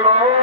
Oh,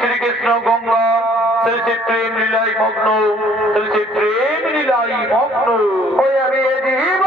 Shrikrishna Ganga Shri Shri প্রেম লীলাই মগ্ন, শ্রী শ্রী প্রেম লীলাই মগ্ন। ওই আমি জীব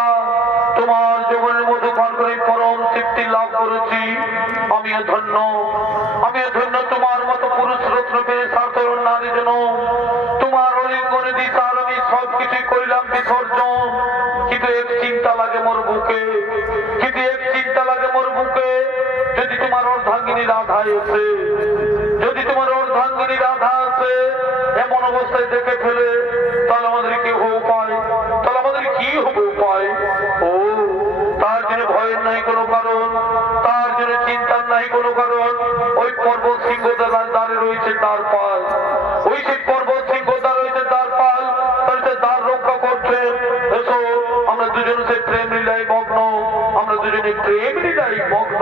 গঙ্গা, তোমার জীবনের মধ্যে পান করে পরম তৃপ্তি লাভ করেছি। আমিও ধন্য, আমিও ধন্য তোমার মতো পুরুষ রত্ন পেয়ে সাধারণ নারী জন্য তোমার অলিঙ্গনে দিতে আর আমি সবকিছুই করিলাম বিসর্জন। কিন্তু এক চিন্তা লাগে মোর বুকে, কিন্তু এক চিন্তা লাগে মোর বুকে, যদি তোমার অর্ধাঙ্গিনী রাধা এসে, যদি তোমার অর্ধাঙ্গিনী রাধা আসে এমন অবস্থায় দেখে ফেলে, তাহলে আমাদের কি হবে উপায়? তাহলে আমাদের কি হবে উপায়? ও তার জন্য ভয়ের নাই কোনো কারণ, তার জন্য চিন্তার নাই কোনো কারণ। ওই পর্বত সিংহ দ্বারে রয়েছে তার পাল, ওই সেই পর্বত সিংহ দ্বার রয়েছে তার পাল, তার সে দ্বার রক্ষা করছে। এসো আমরা দুজনে সে প্রেম লীলায় মগ্ন, আমরা দুজনে প্রেম লীলায় মগ্ন।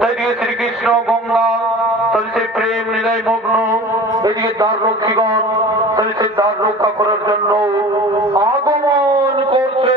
তাই দিয়ে শ্রীকৃষ্ণ গঙ্গা তাহলে সে প্রেম লীলায় মগ্ন, এদিকে দ্বার রক্ষীগণ তাহলে সে দ্বার রক্ষা করার জন্য আগমন করছে।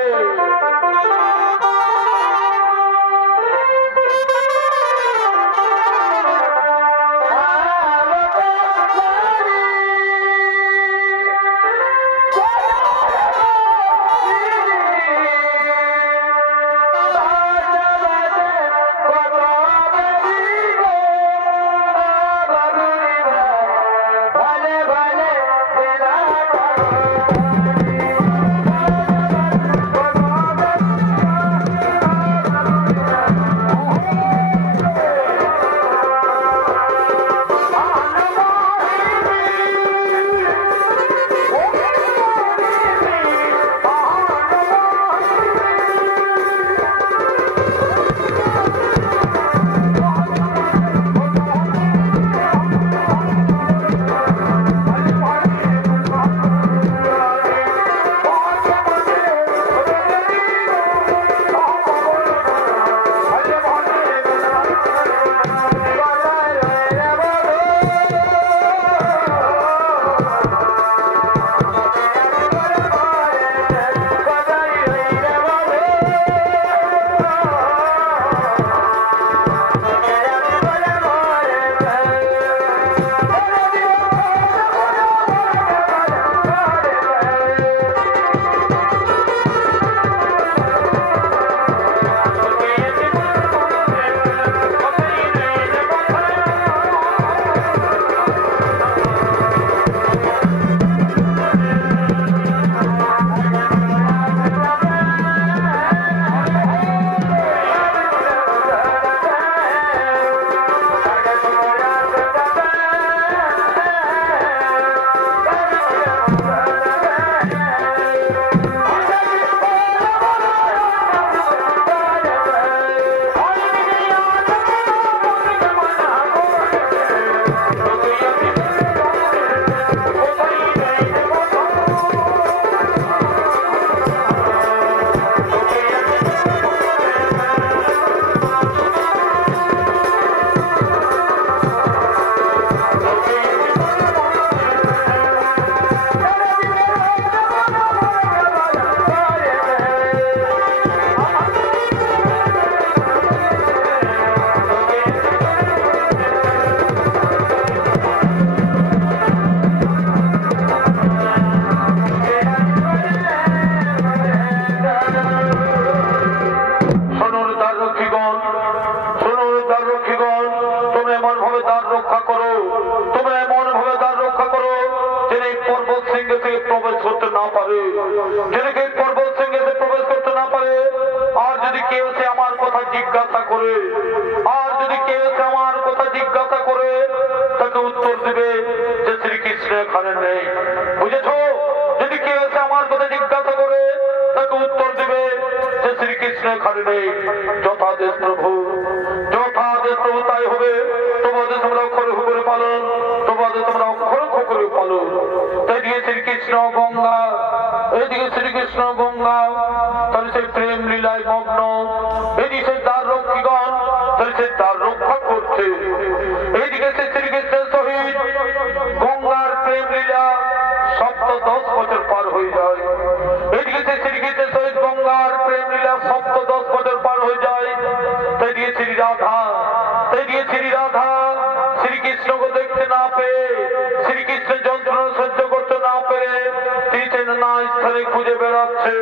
খুঁজে বেড়াচ্ছে।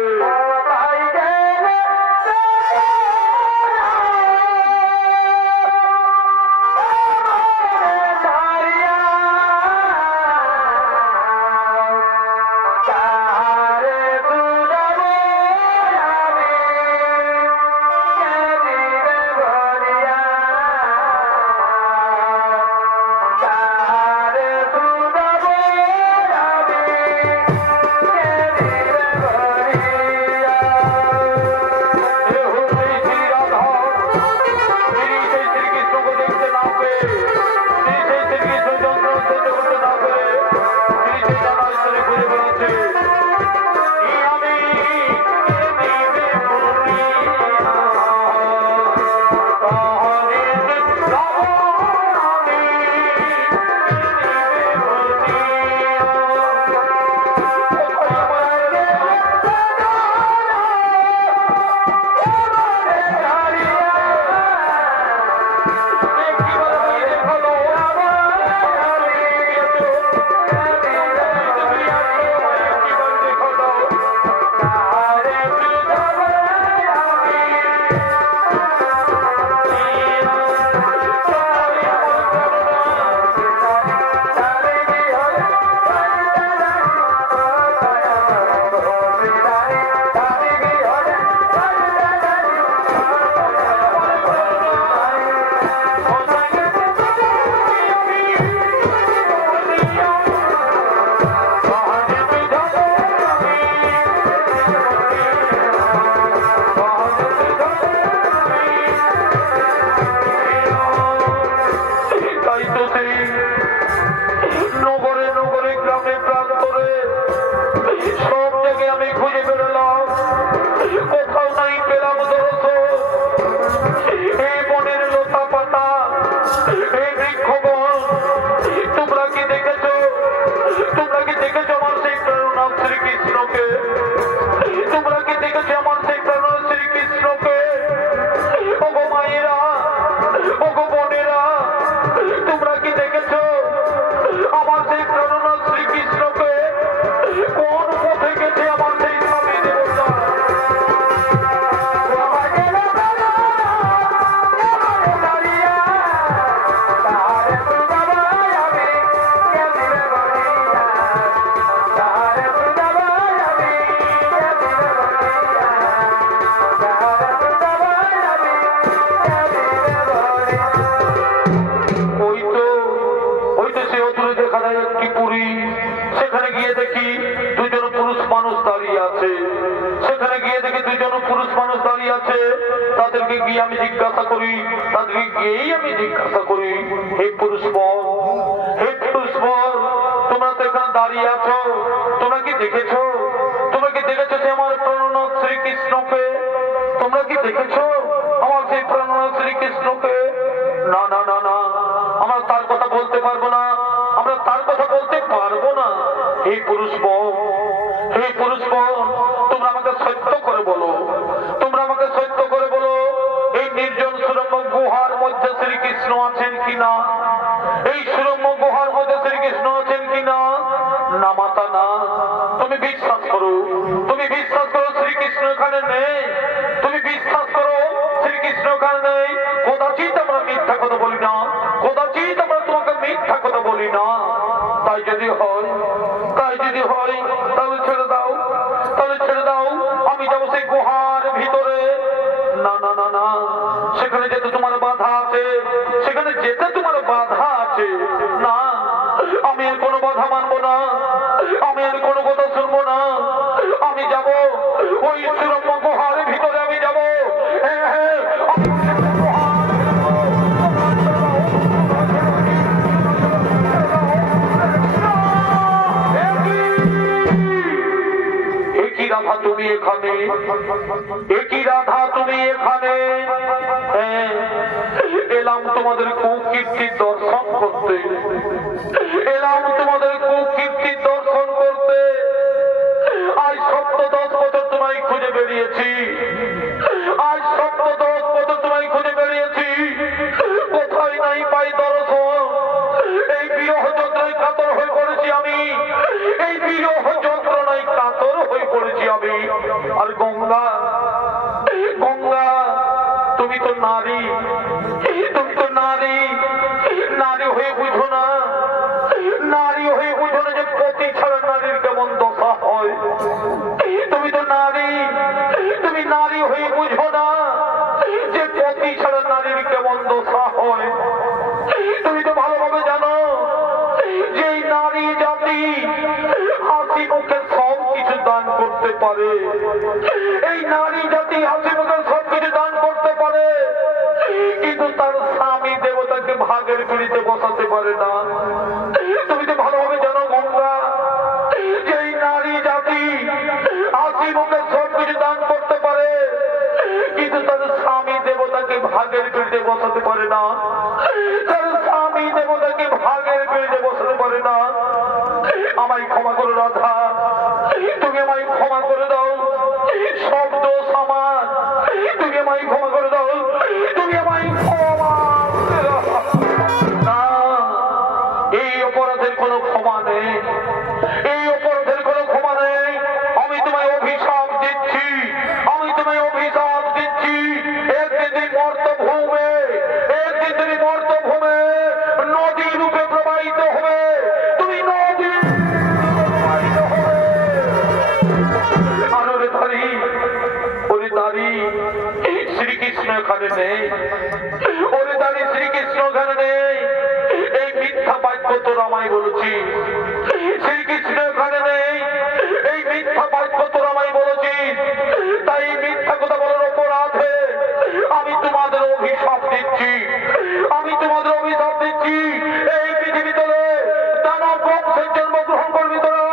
মানুষ দাঁড়িয়ে আছে, তাদেরকে গিয়ে আমি জিজ্ঞাসা করি, তাদেরকে গিয়েই আমি জিজ্ঞাসা করি, হে পুরুষবর, হে পুরুষবর, তোমরা তো এখানে দাঁড়িয়ে আছো, তোমরা কি দেখেছো? তোমরা কি দেখেছো যে আমার প্রাণনাথ শ্রীকৃষ্ণকে? তোমরা কি দেখেছো আমার সেই প্রাণনাথ শ্রীকৃষ্ণকে? না না না না, আমরা তার কথা বলতে পারবো না, আমরা তার কথা বলতে পারবো না। হে পুরুষবর, হে পুরুষবর, তোমরা আমাকে সত্য করে বলো, তোমরা আমাকে সত্য করে বলো, এই নির্জন সুরম্য গুহার মধ্যে শ্রীকৃষ্ণ আছেন কিনা? এই সুরম্য গুহার মধ্যে শ্রীকৃষ্ণ আছেন কিনা? না মাতা না, তুমি বিশ্বাস করো, তুমি বিশ্বাস করো শ্রীকৃষ্ণ এখানে নেই, তুমি বিশ্বাস করো শ্রীকৃষ্ণ এখানে নেই। কদাচিৎ আমরা মিথ্যা কথা বলি না, কদাচিৎ আমরা তোমাকে মিথ্যা কথা বলি না। তাই যদি হয়, তাই যদি হয়, তাহলে ছেড়ে দাও, তাহলে ছেড়ে দাও, আমি যাবো সেই গুহার ভিতরে। না না না না, সেখানে যেতে তোমার বাধা আছে, সেখানে যেতে তোমার বাধা আছে। না, আমি এর কোনো বাধা মানবো না, আমি এর কোনো কথা শুনবো না, আমি যাব ওই সুরম্য গুহার ভিতরে, আমি যাব। হ্যাঁ হ্যাঁ, একই রাধা তুমি এখানে, একই রাধা তুমি এখানে। হ্যাঁ, এলাম তোমাদের কুকীর্তির দর্শন করতে, এলাম তোমাদের কুকীর্তির দর্শন করতে। আজ 10 বছর তোমায় খুঁজে বেরিয়েছি, আজ 10 বছর তোমায় খুঁজে বেরিয়েছি, কোথায় নাই পাই দর্শন। এই বিরহ যন্ত্রণায় কাতর হয়ে পড়েছি আমি, এই বিরহ যন্ত্রণায় কাতর হয়ে পড়েছি আমি। আর গঙ্গা, গঙ্গা, তুমি তো নারী, তুমি তো নারী, নারী হয়ে বুঝো না, নারী হয়ে বুঝো না যে পতি ছাড়া নারীর কেমন দশা হয়। তুমি তো নারী, তুমি নারী হয়ে বুঝো না যে পতি ছাড়া নারীর কেমন দশা হয়। তুমি তো ভালোভাবে জানো যে এই নারী জাতি হাসি মুখে সব কিছু দান করতে পারে, এই নারী জাতি হাসি মুখে সব কিছু দান করতে পারে, কিন্তু তার স্বামী দেবতাকে ভাগের পিড়িতে বসাতে পারে না। তুমি তো ভালোভাবে জানো গঙ্গা, যে এই নারী জাতি হাসি মুখে সব কিছু দান করতে পারে, কিন্তু তার স্বামী দেবতাকে ভাগের পিড়িতে বসাতে পারে না, তার স্বামী দেবতাকে ভাগের পিড়িতে বসাতে পারে না। আমায় ক্ষমা করো রাধা, তুমি আমায় ক্ষমা করে দাও, সব দোষ আমার, তুমি আমায় ক্ষমা করে দাও, তুমি আমায় ক্ষমা করে দাও। না, এই অপরাধের কোনো ক্ষমা নেই, এই অপরাধের কোনো ক্ষমা নেই। আমি তোমায় অভিশাপ দিচ্ছি, আমি তোমায় অভিশাপ দিচ্ছি। একদিন তুমি মর্তভূমে, একদিন তুমি মর্তভূমে নদী রূপে প্রবাহিত হবে, তুমি নদী প্রবাহিত হবে। আর ওরে দাঁড়ি, ওরে দাঁড়ি, শ্রীকৃষ্ণ এখানে নেই, ওরে দাঁড়ি, শ্রীকৃষ্ণ এখানে নেই। এই মিথ্যা বাক্য তোর আমায় বলছি, শ্রীকৃষ্ণ এখানে নেই, এই মিথ্যা বাক্য তোর আমায় বলছি। তাই এই মিথ্যা কথা বলার অপরাধে আমি তোমাদের অভিশাপ দিচ্ছি, আমি তোমাদের অভিশাপ দিচ্ছি। এই পৃথিবী তলে দানব বংশের জন্মগ্রহণ করবি তোরা,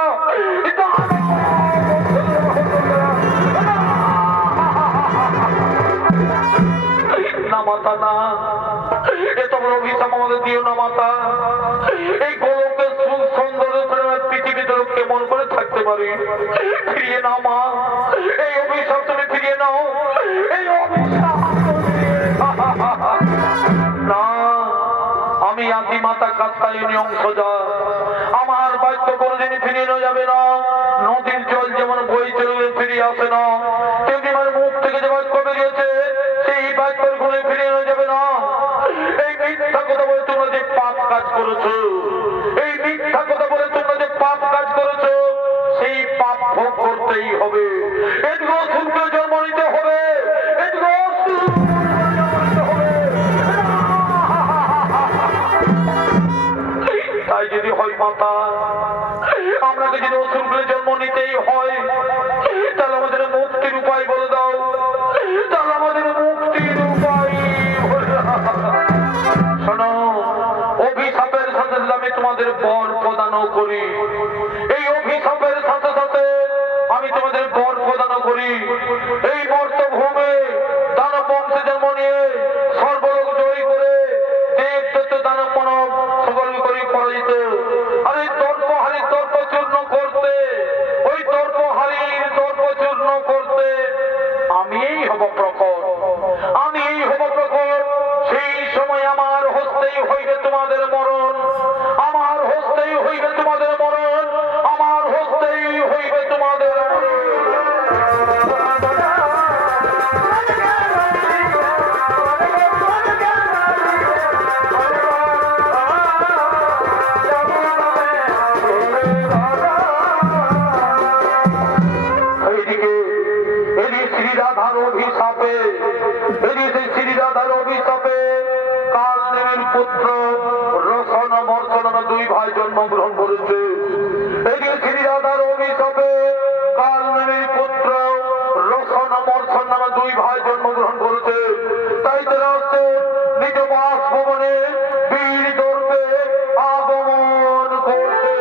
না মাতা না, এ তোমরা অভিশাপ আমাদের দিও না মাতা। এই গোলকের সৌন্দর্য পৃথিবীতে কেমন করে থাকতে পারে? ফিরিয়ে নাও মা, এই অভিশাপ তুমি ফিরিয়ে নাও, এই অভিশাপ। না, আমি আদি মাতা কাত্যায়নী অংশজা, আমার বাক্য কোনোদিনই ফিরিয়ে নেওয়া যাবে না। নদীর জল যেমন বই চলে ফিরিয়ে আসে না, তেমনি আমার মুখ থেকে যে বাক্য বেরিয়েছে সেই বাক্যের গুণে ফিরিয়ে নেওয়া যাবে না। এই মিথ্যা কথা বলে তোমরা যে পাপ কাজ করেছো, এই মিথ্যা কথা বলে তোমরা যে পাপ কাজ করেছো, সেই পাপ ভোগ করতেই হবে। এদিকে অসুরকে জন্ম নিতে হবে, এদিকে অসুর তাই যদি হয় মাতা, আপনাকে যদি অসুরকে জন্ম নিতেই হয়, তাহলে আমাদের মুক্তির উপায় বলে দাও। প্রদানও করি। এই অভিশাপের সাথে সাথে আমি তোমাদের বর প্রদান করি। এই মর্তভূমে দানব বংশে জন্ম নিয়ে সর্বলোক জয়ী করে দেব দত্ত দানব মানব সকল করে পরাজিত। আর এই দর্পহারীর দর্প চূর্ণ করতে, ওই দর্পহারীর দর্প চূর্ণ করতে আমিই হব প্রকট, আমিই হব প্রকট। সেই সময় আমার হস্তেই হইবে তোমাদের মরণ, আমার হস্তেই হইবে তোমাদের মরণ, আমার হস্তেই হইবে তোমাদের মরণ। শ্রীরাধার অভিশাপে, শ্রীরাধার অভিশাপে কালদেবীর পুত্র রসন মর্ষণ দুই ভাই জন্মগ্রহণ করেছে। এদিকে শ্রীরাধার অভিশাপে কালদেবীর পুত্র রসন মর্ষণ নামে দুই ভাই জন্মগ্রহণ করেছে। তাই তারা হচ্ছে নিজ বাসভবনে বীর দর্পে আগমন করছে।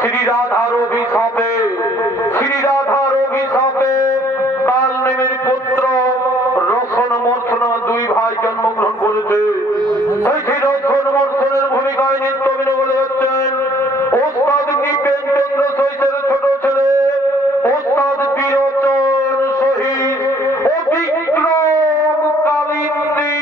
শ্রীরাধার অভিশাপে, শ্রীরাধার অভিশাপে কালনেমির পুত্র রসন মর্ষণ দুই ভাই জন্মগ্রহণ করেছে। সেই রসন মর্ষণের ভূমিকায় নৃত্য অভিনয় বলে হচ্ছেন ওস্তাদ নৃপেন চন্দ্র সহিতের ছোট ছেলে ওস্তাদ বীরচন শহীদ ও বিক্রম কালিন্দী।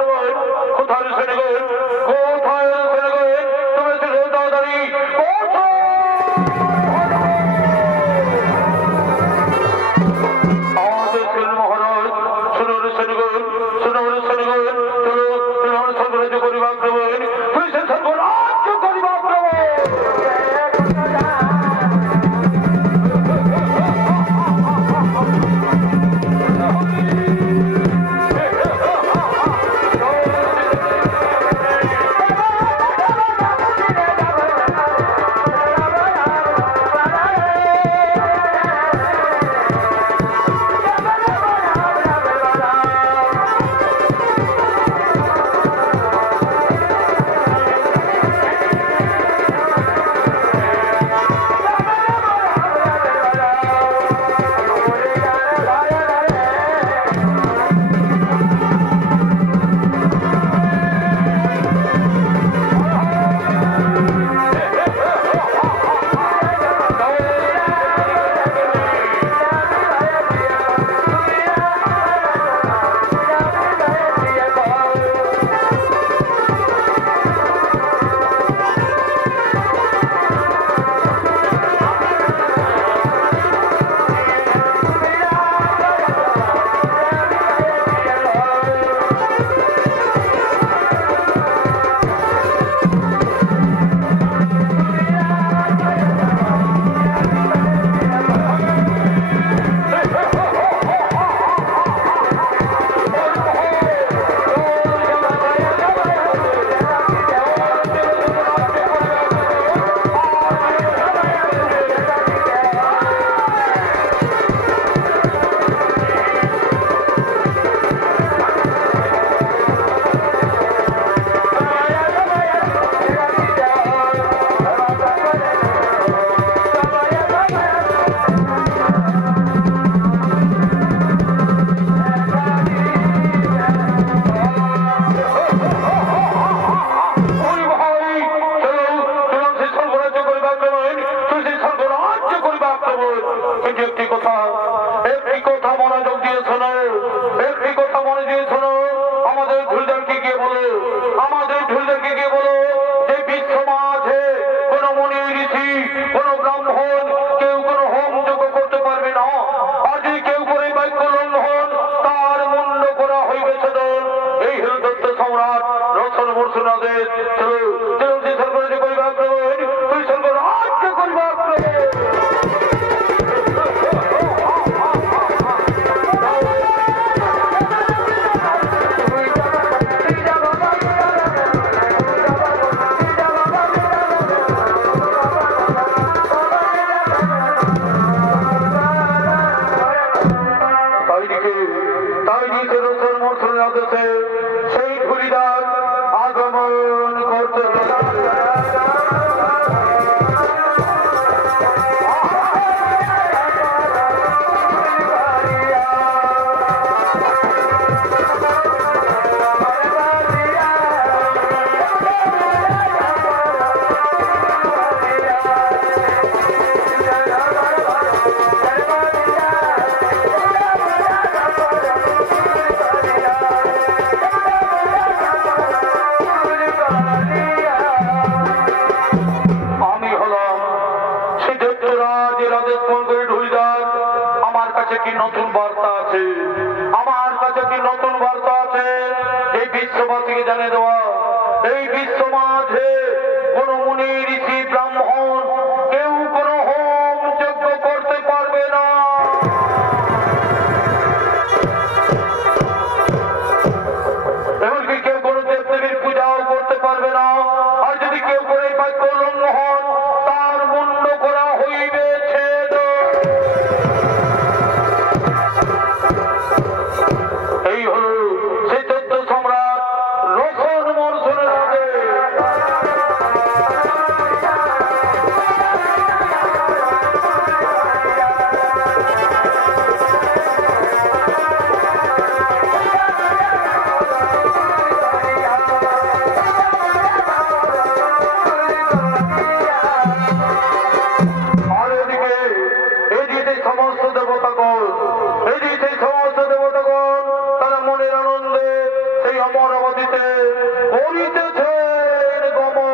প্রভু কোথায় শুনে গেল কোথায় শুনে গেল তুমি শুনে দাদারি আমাদের সেন মহারাজ শুনুন শুনে গেল শুনুন শুনে গেল তুমি তুমি সর্বরাজ্য করিবা প্রভু তুমি সে সর্বরাজ্য করিবা প্রভু সেই ধুলিদার আগমন করতে নতুন বার্তা আছে আমার কাছে কি নতুন বার্তা আছে এই বিশ্ববাসীকে জানিয়ে দেওয়া এই বিশ্ব মাঝে কোন মুনি ঋষি ব্রাহ্মণ কেউ কোন হোম যজ্ঞ করতে পারবে না এমনকি কেউ কোন দেবদেবীর পূজাও করতে পারবে না আর যদি কেউ করে বাক্য লঙ্ঘন তার মুন্ড করা হইবে ছেদ এই হল সেই তথ্য সম্রাট রোশন মর্ষণের আগে আর এদিকে এদিকে সমস্ত দেবতাগণ এদিকে সমস্ত দেবতাগণ তারা মনের আনন্দে সেই অমরাবতী দিতে করিতেছেন গমন।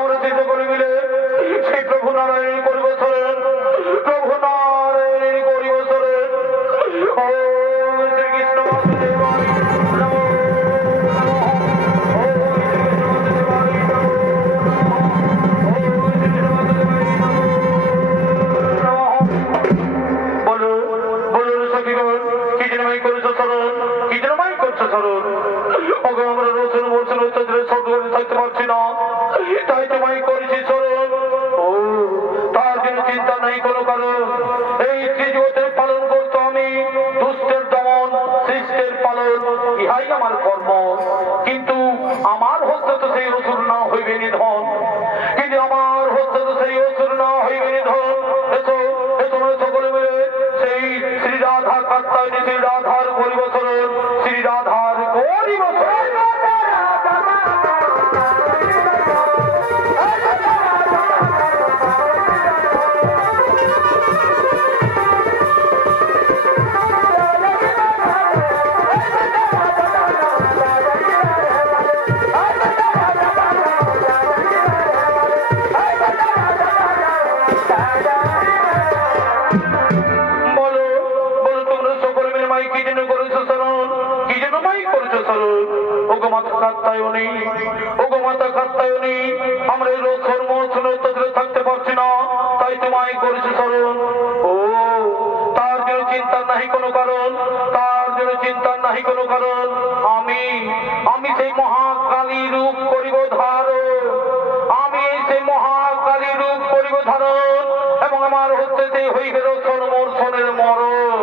আমরা চিন্তা করে মিলে সেই প্রভু নারায়ণ করিব শরণ, প্রভু নারায়ণ করিব শরণ। ওম শ্রীকৃষ্ণ বাসুদেবায় নমো থাকতে পারছি না, তাই তোমায় করেছি স্মরণ। ও তার জন্য চিন্তা নেই কোনো কারণ। এই ত্রিজগতের পালন করতো আমি, দুষ্টের দমন সৃষ্টের পালন, ইহাই আমার কর্ম। কিন্তু আমার হস্তে তো সেই অসুর না হইবে নিধন, কিন্তু আমার হস্তে তো সেই অসুর না হইবে নিধন। এসো এসো সকলে মিলে সেই শ্রী রাধা কাত্তায়নী শ্রী রাধার পরিবসরণ, শ্রী রাধার পরিবসরণ। আমরা এই রোগ কর্ম থাকতে পারছি না, তাই তোমায় করেছি স্মরণ। ও তার জন্য চিন্তা নাহি কোনো কারণ, তার জন্য চিন্তা নাহি কোনো কারণ। আমি আমি সেই মহাকালী রূপ করিব ধারণ, আমি সেই মহাকালী রূপ করিব ধারণ, এবং আমার হচ্ছে সেই হইবে রক্ষণ মর্ষণের মরণ।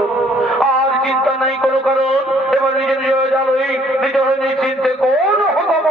আর চিন্তা নাই কোনো কারণ। এবার নিজের নিজের জানোই নিজের নিশ্চিন্তে কোন হতম।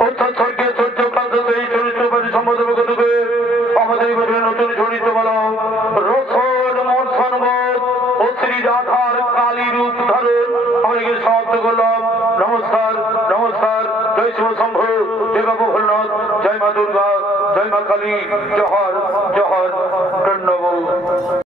অর্থাৎ স্বর্গীয় সূর্যকান্ত এই চরিত্র বাড়ি সম্বোধকে আমাদের এবারে নতুন চরিত্র বলা রসন মর্ষণবোধ ও শ্রী রাধার কালী রূপ ধারণ আমাদেরকে সমাপ্ত করলাম। নমস্কার নমস্কার। জয় শিব শম্ভু, জয় বাবু ভোলনাথ, জয় মা দুর্গা, জয় মা কালী, জহর জহর।